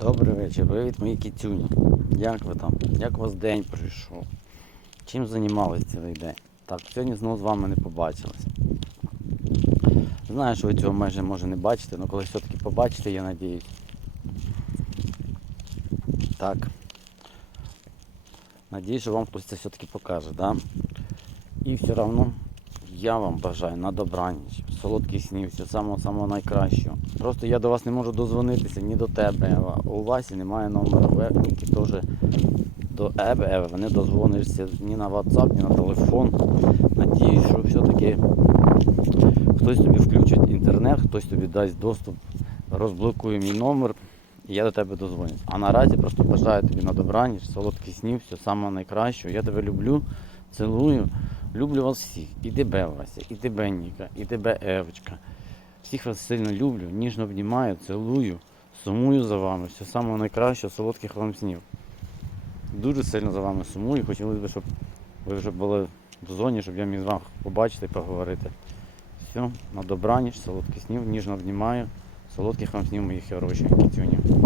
Добрий вечір, привіт, мої кітюні. Як ви там? Як у вас день пройшов? Чим займалися цілий день? Так, сьогодні знову з вами не побачилися. Знаю, що ви цього майже може не бачите, але коли все-таки побачите, я надіюсь. Так. Надіюсь, що вам хтось це все-таки покаже, да? І все одно я вам бажаю на добраніч, солодких снів, всього самого самого найкращого. Просто я до вас не можу дозвонитися ні до тебе. У Васі немає номера вебки теж до Еви, не дозвонишся ні на WhatsApp, ні на телефон. Надіюсь, що все-таки хтось тобі включить інтернет, хтось тобі дасть доступ, розблокує мій номер, і я до тебе дозвонюсь. А наразі просто бажаю тобі на добраніч, солодких снів, всього самого найкращого. Я тебе люблю, цілую. Люблю вас всіх. І тебе, Вася, і тебе, Ніка, і тебе, Евочка. Всіх вас сильно люблю, ніжно обнімаю, цілую, сумую за вами. Всього самого найкращого, солодких вам снів. Дуже сильно за вами сумую. Хотілося б, щоб ви вже були в зоні, щоб я міг з вами побачити поговорити. Все, на добраніч, солодких снів, ніжно обнімаю. Солодких вам снів, моїх хороших кітюнів.